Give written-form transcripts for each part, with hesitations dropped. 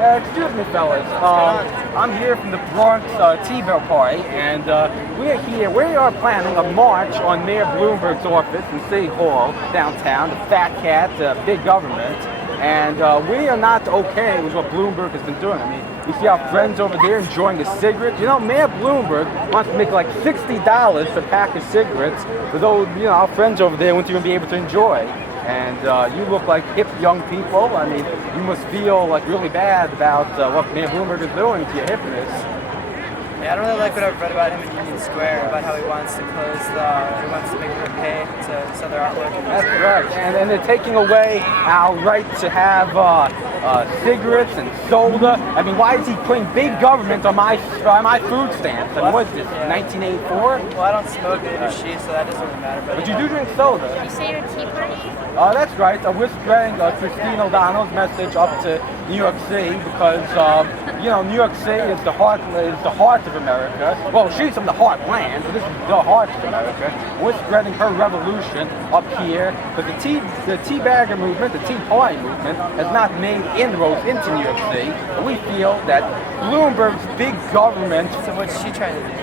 Excuse me, fellas. I'm here from the Bronx T-bill party, and we're here. We are planning a march on Mayor Bloomberg's office in City Hall downtown, the Fat Cat, big government. And we are not okay with what Bloomberg has been doing. I mean, you see our friends over there enjoying a cigarette. You know, Mayor Bloomberg wants to make like $60 for a pack of cigarettes for those, our friends over there won't even be able to enjoy. And you look like hip young people. I mean, you must feel like really bad about what Mayor Bloomberg is doing to your hipness. Yeah, I don't really like what I've read about him in Union Square, about how he wants to he wants to make people pay to sell their artwork. That's correct. And they're taking away our right to have cigarettes and soda. I mean, why is he putting big government on my food stamps? I mean, what is this, 1984? Well, I don't smoke it or she, so that doesn't really matter. But you do drink soda. Did you say you're a tea party? That's right. We're spreading Christine O'Donnell's message up to New York City because, New York City is the heart of America. Well, she's from the heartland, but this is the heart of America. We're spreading her revolution up here because the Teabagger movement, the Tea Party movement, has not made inroads into New York City. And we feel that Bloomberg's big government. So what's she trying to do?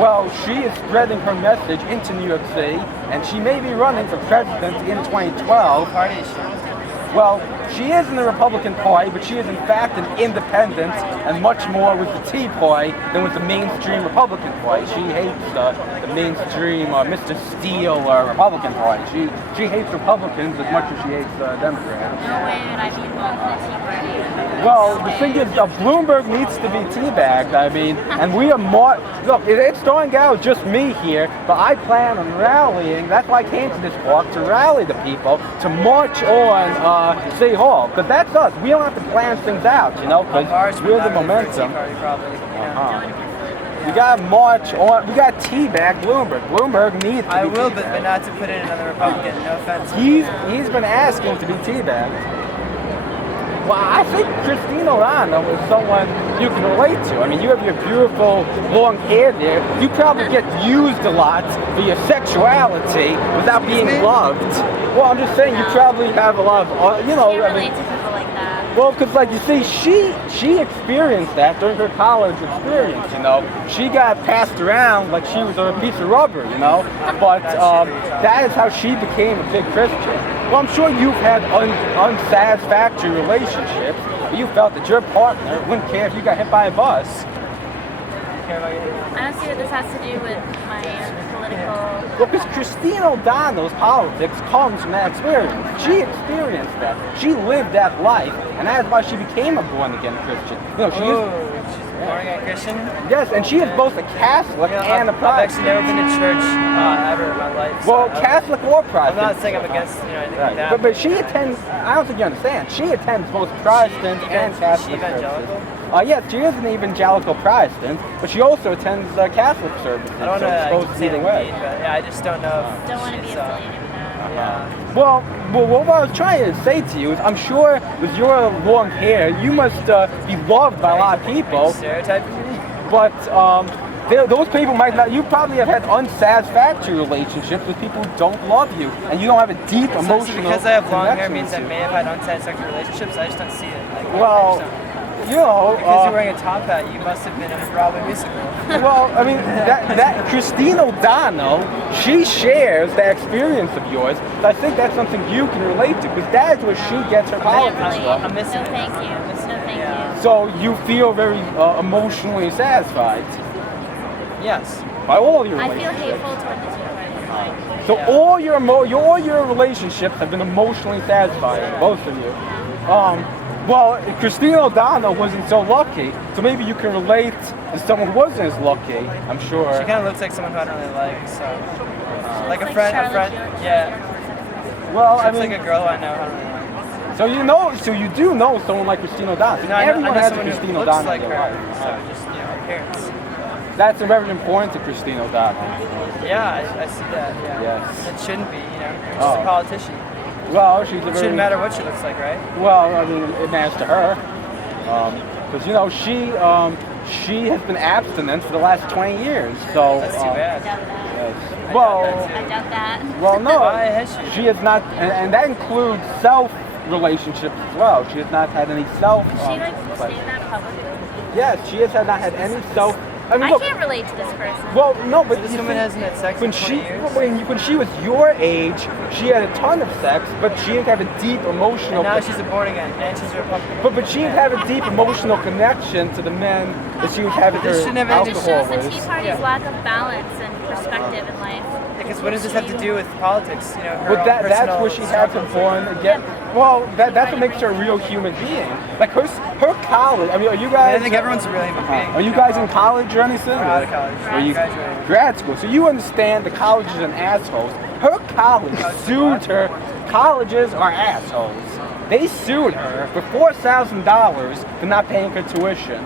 Well, she is spreading her message into New York City, and she may be running for president in 2012. What party is she? Well, she is in the Republican Party, but she is in fact an independent and much more with the Tea Party than with the mainstream Republican Party. She hates the mainstream Mr. Steele Republican Party. She hates Republicans as much as she hates Democrats. No way would I be involved in the Tea Party. Well, the thing is, Bloomberg needs to be teabagged. I mean, and we are more. Look, it's starting out just me here, but I plan on rallying. That's why I came to this walk, to rally the people, to march on City Hall, because that's us. We don't have to plan things out, because we're the momentum. We gotta march on. We gotta teabag Bloomberg. Bloomberg needs to be I will, teabagged. but not to put in another Republican. No offense. He's been asking to be teabagged. Well, I think Christine O'Donnell is someone you can relate to. I mean, you have your beautiful long hair there. You probably get used a lot for your sexuality without being loved. Well, I'm just saying you probably have a lot of, You can't relate to people like that. Well, because like you see, she experienced that during her college experience, She got passed around like she was a piece of rubber, But that is how she became a big Christian. Well, I'm sure you've had unsatisfactory relationships. You felt that your partner wouldn't care if you got hit by a bus. I don't see what this has to do with my political... Well, because Christine O'Donnell's politics comes from that experience. She experienced that. She lived that life, and that is why she became a born-again Christian. She's a born-again Christian? Yes, and she is both a Catholic and a Protestant. I've actually never been to church ever in my life. Well, Catholic or Protestant. I'm not saying I'm against anything like that. But she attends, I don't think you understand, she attends both Protestant and Catholic Is she evangelical? services. Yes, she is an evangelical Protestant, but she also attends Catholic services. I don't know so how it's I supposed to be either way. but I just don't know if Don't want to be she's, affiliated with that. yeah. Well, what I was trying to say to you is, I'm sure with your long hair, you must be loved by a lot of people. Stereotyping me? But those people might not. You probably have had unsatisfactory relationships with people who don't love you, and you don't have a deep emotional connection. Because I have long hair to means I you. may have had unsatisfactory relationships. I just don't see it. Well, because you're wearing a top hat, you must have been in a Broadway musical. Well, I mean, that Christine O'Donnell, she shares that experience of yours. So I think that's something you can relate to, because that is where she gets her politics from. I'm missing No, it. thank you. No, thank you. So you feel very emotionally satisfied Yes. by all your I feel relationships. hateful toward the Tea Party. So all your relationships have been emotionally satisfying, both of you. Well, Christine O'Donnell wasn't so lucky, so maybe you can relate to someone who wasn't as lucky, I'm sure. She kind of looks like someone who I don't really like, so like a like friend, Charlotte yeah. Well, She I looks mean, like a girl who I know who I don't really like. so you do know someone like Christine O'Donnell. No, I know Everyone has a someone who Christine looks O'Donnell like in their her, life. so just appearance. That's very important to Christine O'Donnell. Yeah, I see that. Yeah. Yes. It shouldn't be, She's Oh. a politician. Well, she's a It very... shouldn't matter what she looks like, right? Well, I mean, it matters to her. Because, she has been abstinent for the last 20 years. So, That's too bad. I doubt that. well, I doubt that. well, no. Why has she? She is not, and that includes relationships as well. She has not had any self. Does she like say that publicly? Yes, she has not had any self. I mean, I look, can't relate to this person. well, no, but This you woman see, hasn't had sex when in 20 years. when she was your age, she had a ton of sex, but she didn't have a deep emotional. And now she's a born again, and she's a Republican. But she didn't have a deep emotional connection to the men that she was having This her shouldn't have anything It alcohol just shows the with. Tea Party's lack of balance and perspective in life. Because what does this have to do with politics? You know, her But own that's personal where she had to struggles. born again. Well, that's what makes her a real human being. Like her college. I mean, are you guys? I think everyone's a real human being. Are you guys in college or anything? We're out of college. Are you Graduated. grad school? So you understand the colleges are assholes. Her college sued her. Colleges are assholes. They sued her for $4,000 for not paying her tuition.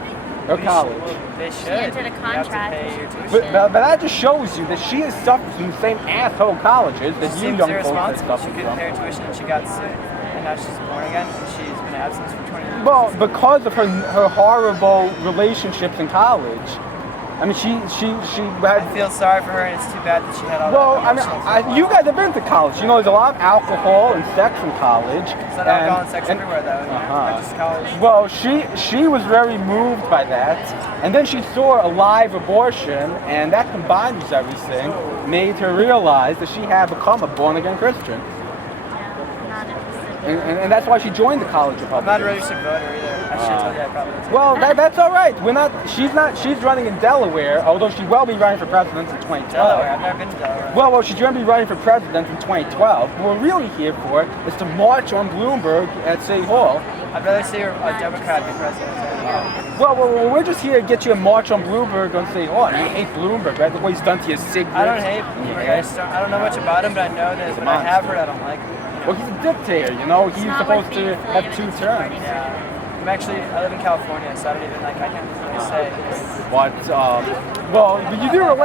Her college. They should. She entered a You have to contract. pay your tuition. But that just shows you that she has suffered from the same asshole colleges that She you seems young folks have irresponsible. She suffered couldn't from. pay her tuition and she got sick. And now she's born again and she's been absent for 20 years. Well, because of her horrible relationships in college. I mean, she I had. feel sorry for her and it's too bad that she had all Well, that I mean, emotional you guys have been to college. You know, there's a lot of alcohol and sex in college. It's not alcohol and sex everywhere though. Not just college. Well, she was very moved by that, and then she saw a live abortion, and that combined with everything made her realize that she had become a born-again Christian, Yeah, not interested. and that's why she joined the college I'm not a Republicans. registered voter either. I should have told you I probably would. Well, that's all right. We're not. She's running in Delaware, although she will be running for president in 2012. Delaware. I've never been to Delaware. Well, she's going to be running for president in 2012. What we're really here for is to march on Bloomberg at City Hall. I'd rather see a Democrat be president than Well, we're just here to get you a march on Bloomberg on City Hall. You hate Bloomberg, right? The way he's done to your sig. I don't hate Bloomberg. I don't know much about him, but I know that when I have heard, I don't like him. Well, he's a dictator, you know. He's not supposed worth to being have affiliated 2 with the terms. party. Yeah. I live in California, so I don't even I can't really say. But, well, you do relate.